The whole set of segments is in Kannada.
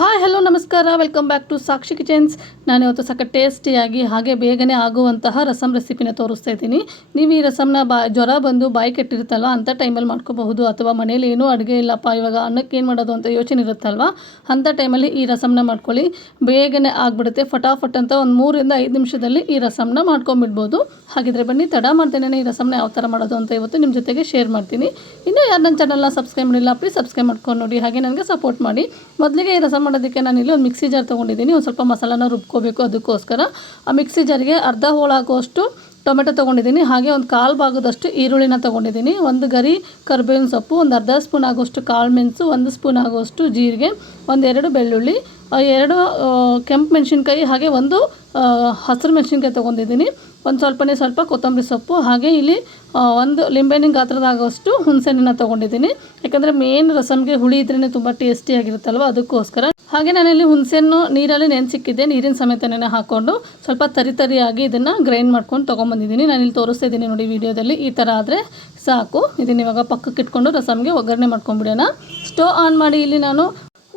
ಹಾಯ್ ಹಲೋ ನಮಸ್ಕಾರ, welcome back to Sakshi kitchens. ನಾನು ಇವತ್ತು ಸಖತ್ ಟೇಸ್ಟಿಯಾಗಿ ಹಾಗೆ ಬೇಗನೆ ಆಗುವಂತಹ ರಸಮ್ ರೆಸಿಪಿನ ತೋರಿಸ್ತಾ ಇದ್ದೀನಿ. ನೀವು ಈ ರಸಮ್ನ ಜ್ವರ ಬಂದು ಬಾಯಿ ಕೆಟ್ಟಿರುತ್ತಲ್ವ, ಅಂಥ ಟೈಮಲ್ಲಿ ಮಾಡ್ಕೋಬಹುದು. ಅಥವಾ ಮನೇಲಿ ಏನೂ ಅಡುಗೆ ಇಲ್ಲಪ್ಪ, ಇವಾಗ ಅನ್ನಕ್ಕೆ ಏನು ಮಾಡೋದು ಅಂತ ಯೋಚನೆ ಇರುತ್ತಲ್ವ, ಅಂಥ ಟೈಮಲ್ಲಿ ಈ ರಸಮ್ನ ಮಾಡ್ಕೊಳ್ಳಿ. ಬೇಗನೆ ಆಗಿಬಿಡುತ್ತೆ, ಫಟಾಫಟ್ ಅಂತ ಒಂದು 3 ರಿಂದ 5 ನಿಮಿಷದಲ್ಲಿ ಈ ರಸಮ್ನ ಮಾಡ್ಕೊಂಬಿಡ್ಬೋದು. ಹಾಗಿದ್ರೆ ಬನ್ನಿ, ತಡ ಮಾಡ್ದೇನೆ ಈ ರಸಮ್ನ ಯಾವ ಥರ ಮಾಡೋದು ಅಂತ ಇವತ್ತು ನಿಮ್ಮ ಜೊತೆಗೆ ಶೇರ್ ಮಾಡ್ತೀನಿ. ಇನ್ನೂ ಯಾರು ನನ್ನ ಚಾನಲ್ನ ಸಬ್ಸ್ಕ್ರೈಬ್ ಮಾಡಿಲ್ಲ, ಪ್ಲೀಸ್ ಸಬ್ಸ್ಕ್ರೈಬ್ ಮಾಡ್ಕೊಂಡು ನೋಡಿ, ಹಾಗೆ ನನಗೆ ಸಪೋರ್ಟ್ ಮಾಡಿ. ಮೊದಲಿಗೆ ಈ ರಸಮ್ ಮಾಡೋದಕ್ಕೆ ನಾನಿಲ್ಲಿ ಒಂದು ಮಿಕ್ಸಿ ಜಾರ್ ತೊಗೊಂಡಿದ್ದೀನಿ. ಒಂದು ಸ್ವಲ್ಪ ಮಸಾಲಾನ ರುಬ್ಕೋಬೇಕು. ಅದಕ್ಕೋಸ್ಕರ ಆ ಮಿಕ್ಸಿ ಜಾರಿಗೆ ಅರ್ಧ ಹೋಳಾಗುವಷ್ಟು ಟೊಮೆಟೊ ತೊಗೊಂಡಿದ್ದೀನಿ. ಹಾಗೆ ಒಂದು 1/4 ಭಾಗದಷ್ಟು ಈರುಳ್ಳಿನ ತೊಗೊಂಡಿದ್ದೀನಿ. ಒಂದು ಗರಿ ಕರಿಬೇವಿನ ಸೊಪ್ಪು, ಒಂದು ಅರ್ಧ ಸ್ಪೂನ್ ಆಗುವಷ್ಟು ಕಾಳು ಮೆಣಸು, 1 ಸ್ಪೂನ್ ಆಗುವಷ್ಟು ಜೀರಿಗೆ, 2 ಬೆಳ್ಳುಳ್ಳಿ, 2 ಕೆಂಪು ಮೆಣಸಿನ್ಕಾಯಿ, ಹಾಗೆ 1 ಹಸಿರು ಮೆಣಸಿನ್ಕಾಯಿ ತೊಗೊಂಡಿದ್ದೀನಿ. ಒಂದು ಸ್ವಲ್ಪ ಕೊತ್ತಂಬರಿ ಸೊಪ್ಪು, ಹಾಗೆ ಇಲ್ಲಿ 1 ಲಿಂಬೆಹಣ್ಣಿನ ಗಾತ್ರದಾಗುವಷ್ಟು ಹುಣಸೆಹಣ್ಣನ್ನು ತೊಗೊಂಡಿದ್ದೀನಿ. ಯಾಕಂದರೆ ಮೇನ್ ರಸಮ್ಗೆ ಹುಳಿ ಇದ್ರೇ ತುಂಬ ಟೇಸ್ಟಿಯಾಗಿರುತ್ತಲ್ವ, ಅದಕ್ಕೋಸ್ಕರ. ಹಾಗೆ ನಾನಿಲ್ಲಿ ಹುಣಸೆಹಣ್ಣು ನೀರಲ್ಲಿ ನೆನೆಸಿಕ್ಕಿದ್ದೆ, ನೀರಿನ ಸಮೇತನೇ ಹಾಕ್ಕೊಂಡು ಸ್ವಲ್ಪ ತರಿಯಾಗಿ ಇದನ್ನು ಗ್ರೈಂಡ್ ಮಾಡ್ಕೊಂಡು ತೊಗೊಂಬಂದಿದ್ದೀನಿ. ನಾನಿಲ್ಲಿ ತೋರಿಸ್ತಾ ಇದ್ದೀನಿ ನೋಡಿ ವಿಡಿಯೋದಲ್ಲಿ. ಈ ಥರ ಆದರೆ ಸಾಕು. ಇದನ್ನು ಇವಾಗ ಪಕ್ಕಕ್ಕೆ ಇಟ್ಕೊಂಡು ರಸಮ್ಗೆ ಒಗ್ಗರಣೆ ಮಾಡ್ಕೊಂಡ್ಬಿಡೋಣ. ಸ್ಟವ್ ಆನ್ ಮಾಡಿ ಇಲ್ಲಿ ನಾನು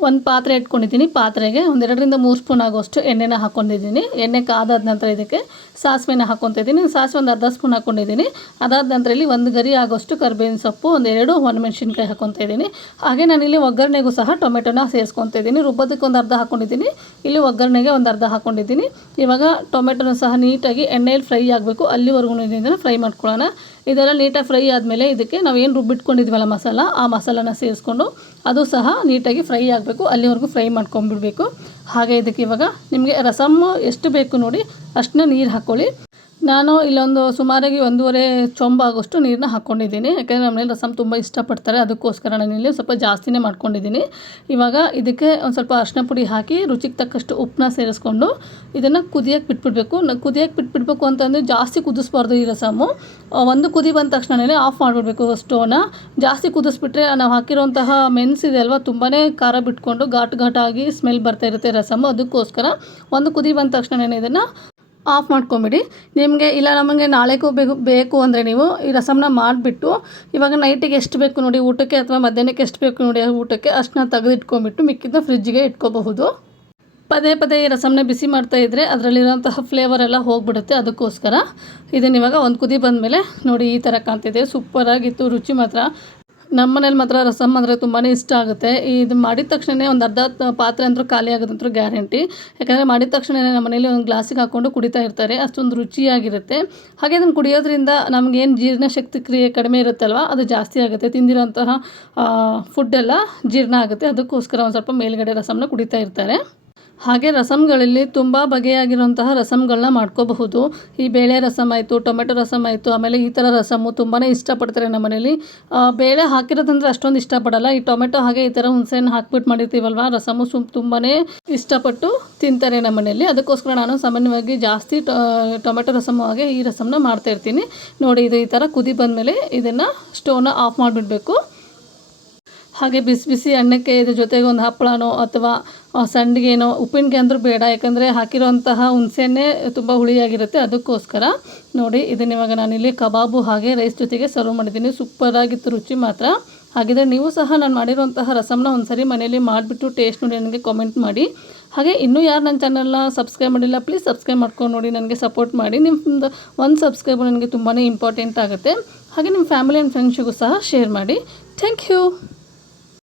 ಒಂದು ಪಾತ್ರೆ ಇಟ್ಕೊಂಡಿದ್ದೀನಿ. ಪಾತ್ರೆಗೆ 2 ರಿಂದ 3 ಸ್ಪೂನ್ ಆಗುವಷ್ಟು ಎಣ್ಣೆನ ಹಾಕ್ಕೊಂಡಿದ್ದೀನಿ. ಎಣ್ಣೆ ಕಾದಾದ ನಂತರ ಇದಕ್ಕೆ ಸಾಸಿವೆನ ಹಾಕ್ಕೊತಾ ಇದ್ದೀನಿ. ಸಾಸಿವೆ ಒಂದು ಅರ್ಧ ಸ್ಪೂನ್ ಹಾಕ್ಕೊಂಡಿದ್ದೀನಿ. ಅದಾದ ನಂತರ ಇಲ್ಲಿ 1 ಗರಿ ಆಗೋಷ್ಟು ಕರಿಬೇವಿನ ಸೊಪ್ಪು, 2 ಒಣಮೆಣಸಿನ್ಕಾಯಿ ಹಾಕ್ಕೊತಾ ಇದ್ದೀನಿ. ಹಾಗೆ ನಾನಿಲ್ಲಿ ಒಗ್ಗರಣೆಗೂ ಸಹ ಟೊಮೆಟೊನ ಸೇರಿಸ್ಕೊತಾ ಇದ್ದೀನಿ. ರುಬ್ಬೋದಕ್ಕೆ ಒಂದು ಅರ್ಧ ಹಾಕ್ಕೊಂಡಿದ್ದೀನಿ, ಇಲ್ಲಿ ಒಗ್ಗರಣೆಗೆ ಒಂದು ಅರ್ಧ ಹಾಕ್ಕೊಂಡಿದ್ದೀನಿ. ಇವಾಗ ಟೊಮೆಟೊನ ಸಹ ನೀಟಾಗಿ ಎಣ್ಣೆಯಲ್ಲಿ ಫ್ರೈ ಆಗಬೇಕು, ಅಲ್ಲಿವರೆಗೂ ಇದನ್ನು ಫ್ರೈ ಮಾಡ್ಕೊಳ್ಳೋಣ. ಇದೆಲ್ಲ ನೀಟಾಗಿ ಫ್ರೈ ಆದಮೇಲೆ ಇದಕ್ಕೆ ನಾವು ಏನು ರುಬ್ಬಿಟ್ಕೊಂಡಿದ್ವಲ್ಲ ಮಸಾಲ, ಆ ಮಸಾಲಾನ ಸೇರಿಸ್ಕೊಂಡು ಅದು ಸಹ ನೀಟಾಗಿ ಫ್ರೈ ಆಗಬೇಕು, ಅಲ್ಲಿವರೆಗೂ ಫ್ರೈ ಮಾಡ್ಕೊಂಡ್ಬಿಡಬೇಕು. ಹಾಗೆ ಇದಕ್ಕೆ ಇವಾಗ ನಿಮಗೆ ರಸಮ್ಮು ಎಷ್ಟು ಬೇಕು ನೋಡಿ ಅಷ್ಟನ್ನ ನೀರು ಹಾಕ್ಕೊಳ್ಳಿ. ನಾನು ಇಲ್ಲೊಂದು ಸುಮಾರಾಗಿ 1.5 ಚೊಂಬು ಆಗೋಷ್ಟು ನೀರನ್ನ ಹಾಕ್ಕೊಂಡಿದ್ದೀನಿ. ಯಾಕೆಂದರೆ ನಮ್ಮನೇಲಿ ರಸಮ್ ತುಂಬ ಇಷ್ಟಪಡ್ತಾರೆ, ಅದಕ್ಕೋಸ್ಕರ ನಾನಿಲ್ಲಿ ಸ್ವಲ್ಪ ಜಾಸ್ತಿನೇ ಮಾಡ್ಕೊಂಡಿದ್ದೀನಿ. ಇವಾಗ ಇದಕ್ಕೆ ಒಂದು ಸ್ವಲ್ಪ ಅರಿಶಿನ ಪುಡಿ ಹಾಕಿ ರುಚಿಗೆ ತಕ್ಕಷ್ಟು ಉಪ್ಪನ್ನ ಸೇರಿಸ್ಕೊಂಡು ಇದನ್ನು ಕುದಿಯೋಕ್ಕೆ ಬಿಟ್ಬಿಡಬೇಕು. ಕುದಿಯೋಕ್ಕೆ ಬಿಟ್ಬಿಡ್ಬೇಕು ಅಂತಂದರೆ ಜಾಸ್ತಿ ಕುದಿಸ್ಬಾರ್ದು ಈ ರಸಮ್ಮು. ಒಂದು ಕುದಿ ಬಂದ ತಕ್ಷಣವೇ ಆಫ್ ಮಾಡಿಬಿಡ್ಬೇಕು ಸ್ಟೋವ್ನ. ಜಾಸ್ತಿ ಕುದಿಸ್ಬಿಟ್ರೆ ನಾವು ಹಾಕಿರೋಂತಹ ಮೆಣಸಿದೆ ಅಲ್ವಾ, ತುಂಬಾ ಖಾರ ಬಿಟ್ಕೊಂಡು ಘಾಟಾಗಿ ಸ್ಮೆಲ್ ಬರ್ತಾ ಇರುತ್ತೆ ರಸಮ್ಮು. ಅದಕ್ಕೋಸ್ಕರ ಒಂದು ಕುದಿ ಬಂದ ತಕ್ಷಣವೇ ಇದನ್ನು ಆಫ್ ಮಾಡ್ಕೊಂಬಿಡಿ. ನಿಮಗೆ ಇಲ್ಲ ನಮಗೆ ನಾಳೆಗೂ ಬೇಕು ಅಂದರೆ ನೀವು ಈ ರಸಮ್ನ ಮಾಡಿಬಿಟ್ಟು ಇವಾಗ ನೈಟಿಗೆ ಎಷ್ಟು ಬೇಕು ನೋಡಿ ಊಟಕ್ಕೆ, ಅಥವಾ ಮಧ್ಯಾಹ್ನಕ್ಕೆ ಎಷ್ಟು ಬೇಕು ನೋಡಿ ಊಟಕ್ಕೆ, ಅಷ್ಟನ್ನ ತೆಗೆದಿಟ್ಕೊಂಡ್ಬಿಟ್ಟು ಮಿಕ್ಕಿದ್ನ ಫ್ರಿಜ್ಜಿಗೆ ಇಟ್ಕೋಬಹುದು. ಪದೇ ಈ ರಸಮ್ನ ಬಿಸಿ ಮಾಡ್ತಾಯಿದ್ರೆ ಅದರಲ್ಲಿರೋಂತಹ ಫ್ಲೇವರ್ ಎಲ್ಲ ಹೋಗಿಬಿಡುತ್ತೆ. ಅದಕ್ಕೋಸ್ಕರ ಇದನ್ನು ಇವಾಗ ಒಂದು ಕುದಿ ಬಂದಮೇಲೆ ನೋಡಿ ಈ ಥರ ಕಾಣ್ತಿದೆ. ಸೂಪರಾಗಿತ್ತು, ರುಚಿ ಮಾತ್ರ. ನಮ್ಮ ಮನೇಲಿ ಮಾತ್ರ ರಸಮ್ ಅಂದರೆ ತುಂಬಾ ಇಷ್ಟ ಆಗುತ್ತೆ. ಇದು ಮಾಡಿದ ತಕ್ಷಣ ಒಂದು ಅರ್ಧ ಪಾತ್ರೆ ಅಂತೂ ಖಾಲಿ ಆಗೋದಂತೂ ಗ್ಯಾರಂಟಿ. ಯಾಕಂದರೆ ಮಾಡಿದ ತಕ್ಷಣ ನಮ್ಮ ಮನೇಲಿ ಒಂದು ಗ್ಲಾಸಿಗೆ ಹಾಕ್ಕೊಂಡು ಕುಡಿತಾ ಇರ್ತಾರೆ, ಅಷ್ಟೊಂದು ರುಚಿಯಾಗಿರುತ್ತೆ. ಹಾಗೆ ಇದನ್ನು ಕುಡಿಯೋದ್ರಿಂದ ನಮಗೇನು ಜೀರ್ಣಶಕ್ತಿ ಕ್ರಿಯೆ ಕಡಿಮೆ ಇರುತ್ತಲ್ವ, ಅದು ಜಾಸ್ತಿ ಆಗುತ್ತೆ. ತಿಂದಿರೋಂತಹ ಫುಡ್ಡೆಲ್ಲ ಜೀರ್ಣ ಆಗುತ್ತೆ. ಅದಕ್ಕೋಸ್ಕರ ಒಂದು ಸ್ವಲ್ಪ ಮೇಲ್ಗಡೆ ರಸಮ್ನ ಕುಡಿತಾ ಇರ್ತಾರೆ. ಹಾಗೆ ರಸಮ್ಗಳಲ್ಲಿ ತುಂಬ ಬಗೆಯಾಗಿರುವಂತಹ ರಸಮ್ಗಳನ್ನ ಮಾಡ್ಕೋಬಹುದು. ಈ ಬೇಳೆ ರಸಮ್ ಆಯಿತು, ಟೊಮೆಟೊ ರಸಮ್ ಆಯಿತು, ಆಮೇಲೆ ಈ ಥರ ರಸಮ್ಮು ತುಂಬಾ ಇಷ್ಟಪಡ್ತಾರೆ ನಮ್ಮ ಮನೇಲಿ. ಬೇಳೆ ಹಾಕಿರೋದಂದರೆ ಅಷ್ಟೊಂದು ಇಷ್ಟಪಡಲ್ಲ. ಈ ಟೊಮೆಟೊ ಹಾಗೆ ಈ ಥರ ಹುಣಸೆಹಣ್ಣು ಹಾಕ್ಬಿಟ್ಟು ಮಾಡಿರ್ತೀವಲ್ವ, ರಸಮ್ಮು ತುಂಬಾ ಇಷ್ಟಪಟ್ಟು ತಿಂತಾರೆ ನಮ್ಮ ಮನೇಲಿ. ಅದಕ್ಕೋಸ್ಕರ ನಾನು ಸಾಮಾನ್ಯವಾಗಿ ಜಾಸ್ತಿ ಟೊಮೆಟೊ ರಸಮ್ಮು ಹಾಗೆ ಈ ರಸಮ್ನ ಮಾಡ್ತಾಯಿರ್ತೀನಿ. ನೋಡಿ ಇದು ಈ ಥರ ಕುದಿ ಬಂದಮೇಲೆ ಇದನ್ನು ಸ್ಟೋವ್ನ ಆಫ್ ಮಾಡಿಬಿಡಬೇಕು. ಹಾಗೆ ಬಿಸಿ ಅನ್ನಕ್ಕೆ ಇದ್ರ ಜೊತೆಗೆ ಒಂದು ಹಪ್ಪಳನೋ ಅಥವಾ ಸಂಡಿಗೆನೋ, ಉಪ್ಪಿನಕಾಯಿ ಅಂದರೂ ಬೇಡ, ಯಾಕಂದರೆ ಹಾಕಿರೋಂತಹ ಹುಣಸೆಹಣ್ಣೆ ತುಂಬ ಹುಳಿಯಾಗಿರುತ್ತೆ. ಅದಕ್ಕೋಸ್ಕರ ನೋಡಿ ಇದನ್ನ ಇವಾಗ ನಾನಿಲ್ಲಿ ಕಬಾಬು ಹಾಗೆ ರೈಸ್ ಜೊತೆಗೆ ಸರ್ವ್ ಮಾಡಿದ್ದೀನಿ. ಸೂಪರಾಗಿತ್ತು, ರುಚಿ ಮಾತ್ರ. ಹಾಗಿದ್ರೆ ನೀವು ಸಹ ನಾನು ಮಾಡಿರೋಂತಹ ರಸಮ್ನ ಒಂದು ಸರಿ ಮನೇಲಿ ಮಾಡಿಬಿಟ್ಟು ಟೇಸ್ಟ್ ನೋಡಿ ನನಗೆ ಕಾಮೆಂಟ್ ಮಾಡಿ. ಹಾಗೆ ಇನ್ನೂ ಯಾರು ನನ್ನ ಚಾನಲ್ನ ಸಬ್ಸ್ಕ್ರೈಬ್ ಮಾಡಿಲ್ಲ, ಪ್ಲೀಸ್ ಸಬ್ಸ್ಕ್ರೈಬ್ ಮಾಡ್ಕೊಂಡು ನೋಡಿ, ನನಗೆ ಸಪೋರ್ಟ್ ಮಾಡಿ. ನಿಮ್ಮದು 1 ಸಬ್ಸ್ಕ್ರೈಬ್ ನನಗೆ ತುಂಬಾ ಇಂಪಾರ್ಟೆಂಟ್ ಆಗುತ್ತೆ. ಹಾಗೆ ನಿಮ್ಮ ಫ್ಯಾಮಿಲಿ ಆ್ಯಂಡ್ ಫ್ರೆಂಡ್ಸಿಗೂ ಸಹ ಶೇರ್ ಮಾಡಿ. Thank you.